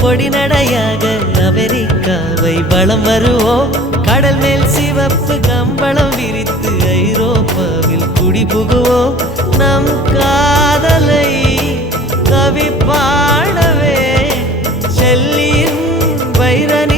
பொடி நடையாக அமெரிக்காவை வளம் வருவோம். கடல் மேல் சிவப்பு கம்பளம் விரித்து ஐரோப்பாவில் குடிபுகுவோம் நம் காதலை கவி பாடவே செல்லியின் வைரணி